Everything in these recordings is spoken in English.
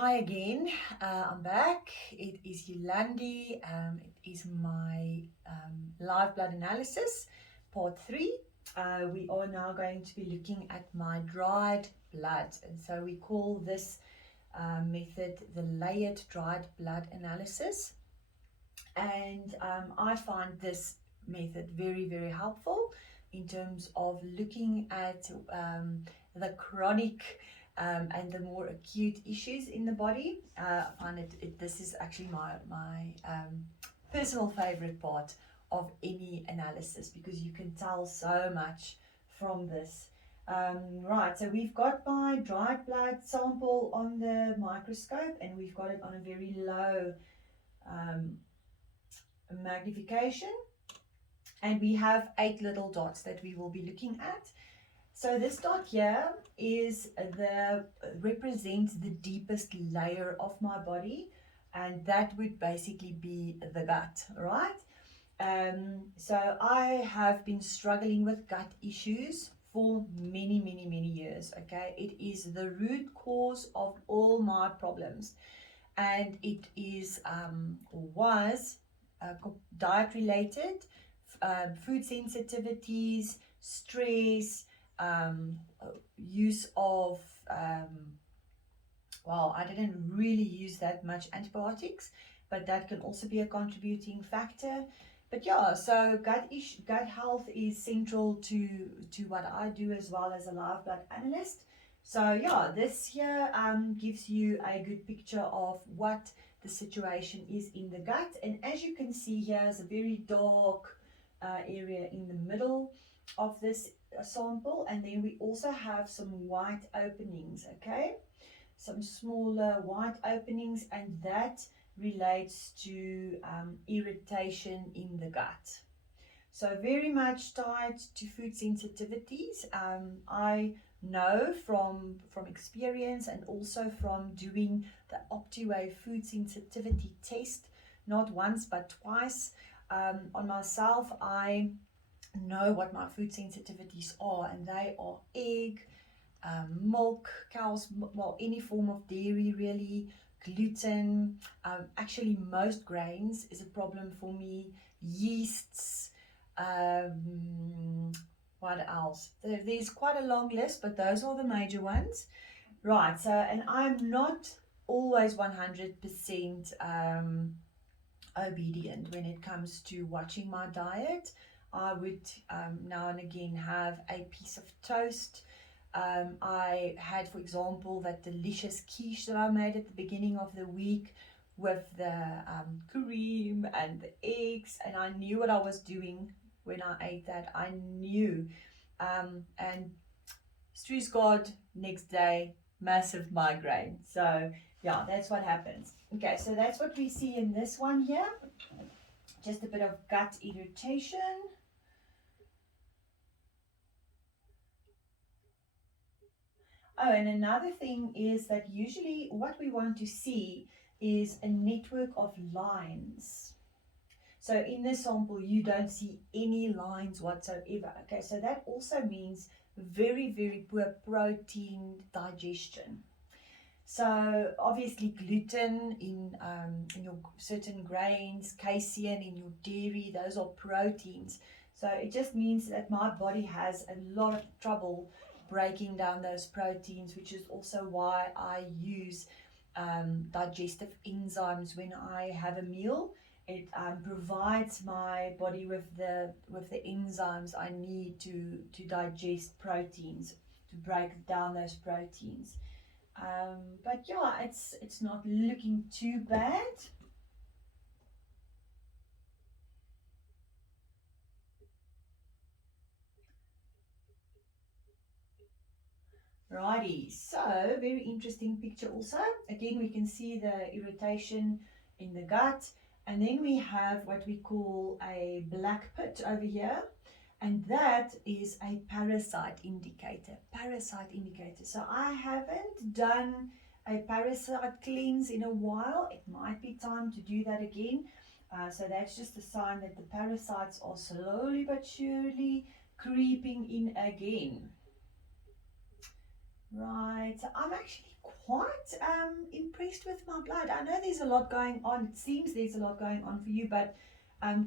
Hi again, I'm back. It is Yolandi. It is my live blood analysis, part 3. We are now going to be looking at my dried blood. And so we call this method the layered dried blood analysis. And I find this method very, very helpful in terms of looking at the chronic and the more acute issues in the body. I find this is actually my personal favorite part of any analysis because you can tell so much from this. Right, so we've got my dried blood sample on the microscope and we've got it on a very low um, magnification, and we have 8 little dots that we will be looking at. So this dot here is the represents the deepest layer of my body, and that would basically be the gut, right? So I have been struggling with gut issues for many years. Okay, it is the root cause of all my problems, and it is was diet related, food sensitivities, stress, use of well, I didn't really use that much antibiotics, but that can also be a contributing factor. But yeah, so gut health is central to what I do as well as a live blood analyst. So yeah, this here gives you a good picture of what the situation is in the gut. And as you can see here is a very dark area in the middle of this sample. And then we also have some white openings, okay? Some smaller white openings, and that relates to irritation in the gut. So very much tied to food sensitivities. I know from experience and also from doing the OptiWay food sensitivity test, not once but twice on myself. I know what my food sensitivities are, and they are egg, milk, cows, well, any form of dairy really, gluten, actually most grains is a problem for me, yeasts, what else? There's quite a long list, but those are the major ones. Right, so, and I'm not always 100% obedient when it comes to watching my diet. I would now and again have a piece of toast. I had, for example, that delicious quiche that I made at the beginning of the week with the cream and the eggs, and I knew what I was doing when I ate that. I knew. And Stru's God, next day, massive migraine. So, yeah, that's what happens. Okay, so that's what we see in this one here. Just a bit of gut irritation. Oh, and another thing is that usually what we want to see is a network of lines. So in this sample, you don't see any lines whatsoever. Okay, so that also means very poor protein digestion. So obviously gluten in your certain grains, casein in your dairy, those are proteins. So it just means that my body has a lot of trouble breaking down those proteins, which is also why I use digestive enzymes when I have a meal. It provides my body with the enzymes I need to digest proteins, to break down those proteins. But yeah, it's not looking too bad. Righty, so very interesting picture also. Again, we can see the irritation in the gut, and then we have what we call a black pit over here, and that is a parasite indicator. Parasite indicator. So I haven't done a parasite cleanse in a while. It might be time to do that again. So that's just a sign that the parasites are slowly but surely creeping in again. Right, so I'm actually quite impressed with my blood. I know there's a lot going on. It seems there's a lot going on for you, but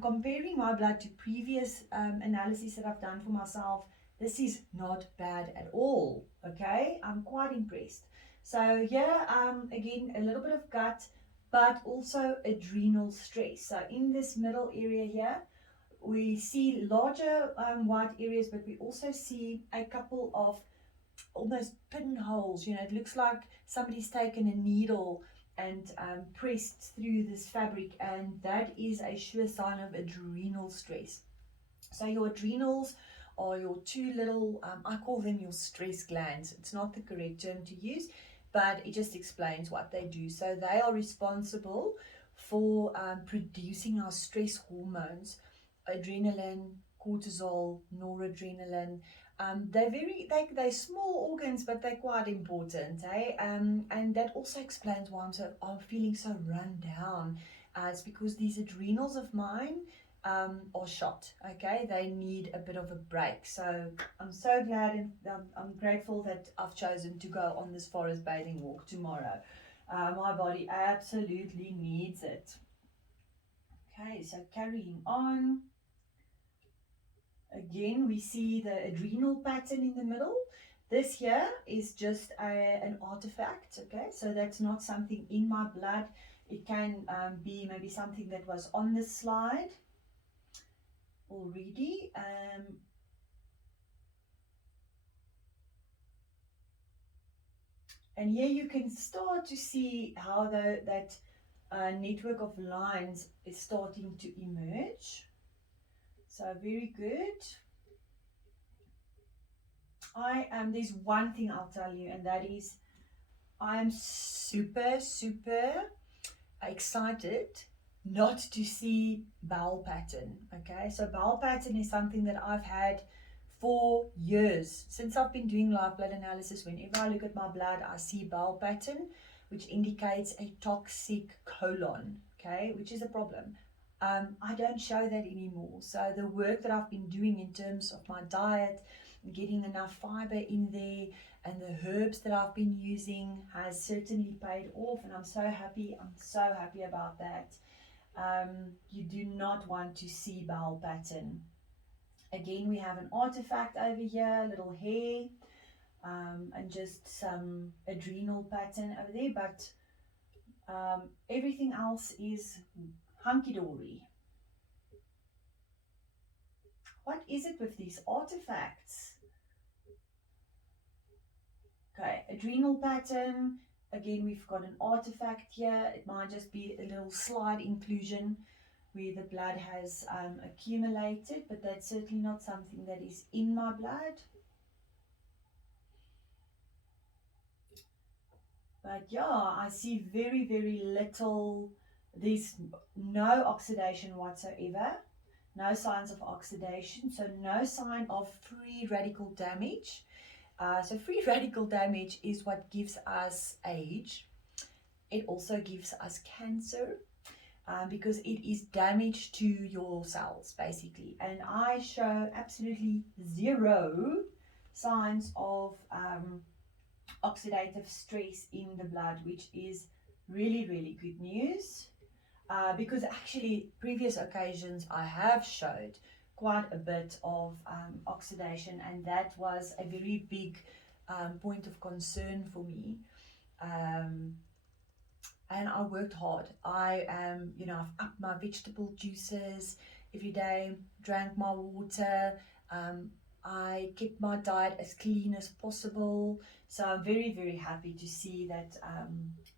comparing my blood to previous analyses that I've done for myself, this is not bad at all. Okay, I'm quite impressed. So yeah, again, a little bit of gut, but also adrenal stress. So in this middle area here, we see larger white areas, but we also see a couple of almost pinholes. You know, it looks like somebody's taken a needle and pressed through this fabric, and that is a sure sign of adrenal stress. So your adrenals are your two little, I call them your stress glands. It's not the correct term to use, but it just explains what they do. So they are responsible for producing our stress hormones, adrenaline, cortisol, noradrenaline. They're small organs, but they're quite important, eh? And that also explains why I'm feeling so run down. It's because these adrenals of mine or shot. Okay, they need a bit of a break. So I'm so glad and I'm grateful that I've chosen to go on this forest bathing walk tomorrow. My body absolutely needs it. Okay, so carrying on. Again, we see the adrenal pattern in the middle. This here is just an artifact, okay? So that's not something in my blood. It can be maybe something that was on the slide already. And here you can start to see how that network of lines is starting to emerge. So very good. There's one thing I'll tell you, and that is I am super, super excited not to see bowel pattern. Okay, so bowel pattern is something that I've had for years. Since I've been doing live blood analysis, whenever I look at my blood, I see bowel pattern, which indicates a toxic colon, okay, which is a problem. I don't show that anymore. So the work that I've been doing in terms of my diet, getting enough fiber in there, and the herbs that I've been using has certainly paid off, and I'm so happy. I'm so happy about that. You do not want to see bowel pattern. Again, we have an artifact over here, little hair, and just some adrenal pattern over there, but everything else is hunky-dory. What is it with these artifacts? Okay, adrenal pattern. Again, we've got an artifact here. It might just be a little slide inclusion where the blood has accumulated, but that's certainly not something that is in my blood. But yeah, I see very, very little, there's no oxidation whatsoever, no signs of oxidation, so no sign of free radical damage. So free radical damage is what gives us age. It also gives us cancer because it is damage to your cells, basically. And I show absolutely zero signs of oxidative stress in the blood, which is really, really good news. Because actually, previous occasions I have showed quite a bit of oxidation, and that was a very big point of concern for me. And I worked hard. I've upped my vegetable juices every day, drank my water. I kept my diet as clean as possible. So I'm very, very happy to see that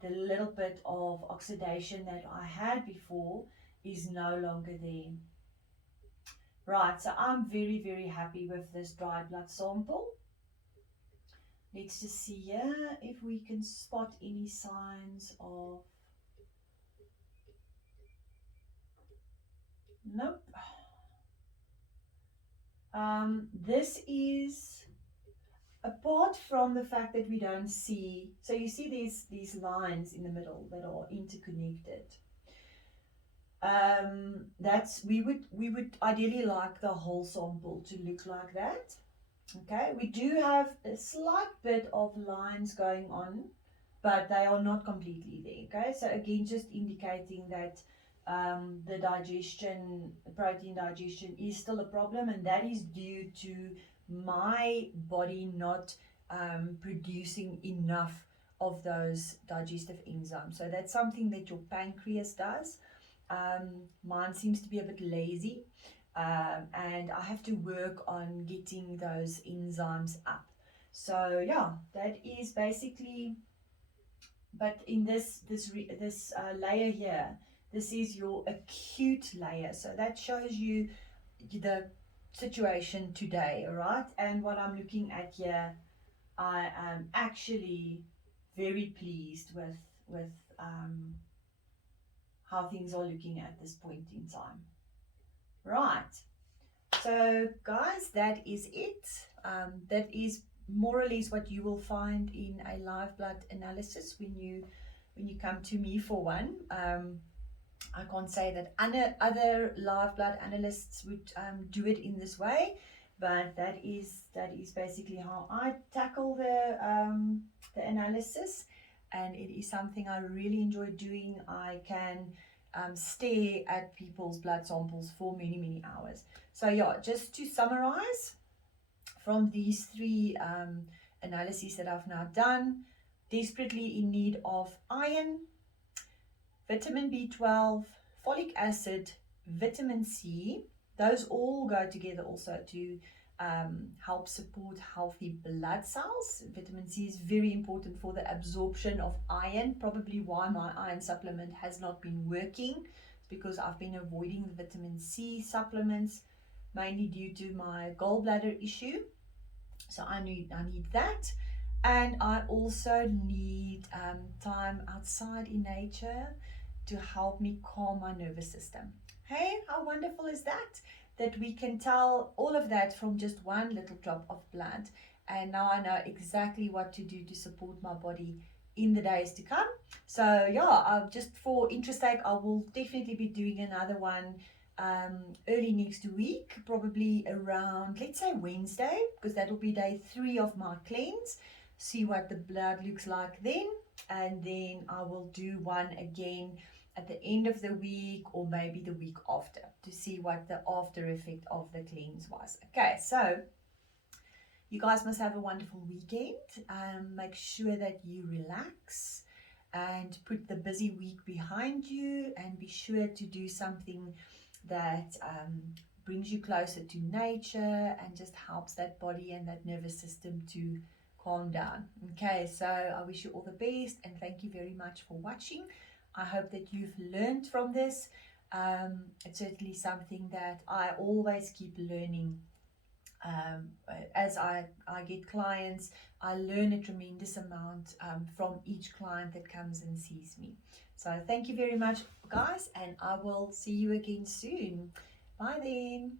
the little bit of oxidation that I had before is no longer there. Right, so I'm very, very happy with this dried blood sample. Let's just see here if we can spot any signs of... Nope. This is, apart from the fact that we don't see, so you see these lines in the middle that are interconnected. That's we would ideally like the whole sample to look like that. Okay, we do have a slight bit of lines going on, but they are not completely there. Okay, so again, just indicating that the digestion, protein digestion is still a problem, and that is due to my body not producing enough of those digestive enzymes. So that's something that your pancreas does. Mine seems to be a bit lazy, and I have to work on getting those enzymes up. So yeah, that is basically. But in this layer here, this is your acute layer. So that shows you the situation today, all right? And what I'm looking at here, I am actually very pleased with um, how things are looking at this point in time. Right. So guys, that is it. That is more or less what you will find in a live blood analysis when you come to me for one. I can't say that other live blood analysts would do it in this way, but that is basically how I tackle the analysis, and it is something I really enjoy doing. I can stare at people's blood samples for many hours. So yeah, just to summarize, from these three analyses that I've now done: desperately in need of iron, vitamin B12, folic acid, vitamin C. Those all go together also to help support healthy blood cells. Vitamin C is very important for the absorption of iron, probably why my iron supplement has not been working. It's because I've been avoiding the vitamin C supplements, mainly due to my gallbladder issue. So I need that. And I also need time outside in nature to help me calm my nervous system. Hey, how wonderful is that? That we can tell all of that from just one little drop of blood. And now I know exactly what to do to support my body in the days to come. So yeah, just for interest sake, I will definitely be doing another one early next week, probably around, let's say, Wednesday, because that'll be day 3 of my cleanse. See what the blood looks like then, and then I will do one again at the end of the week or maybe the week after to see what the after effect of the cleanse was. Okay, so you guys must have a wonderful weekend. Make sure that you relax and put the busy week behind you, and be sure to do something that brings you closer to nature and just helps that body and that nervous system to calm down. Okay, so I wish you all the best, and thank you very much for watching. I hope that you've learned from this. It's certainly something that I always keep learning. As I get clients, I learn a tremendous amount from each client that comes and sees me. So thank you very much, guys, and I will see you again soon. Bye then.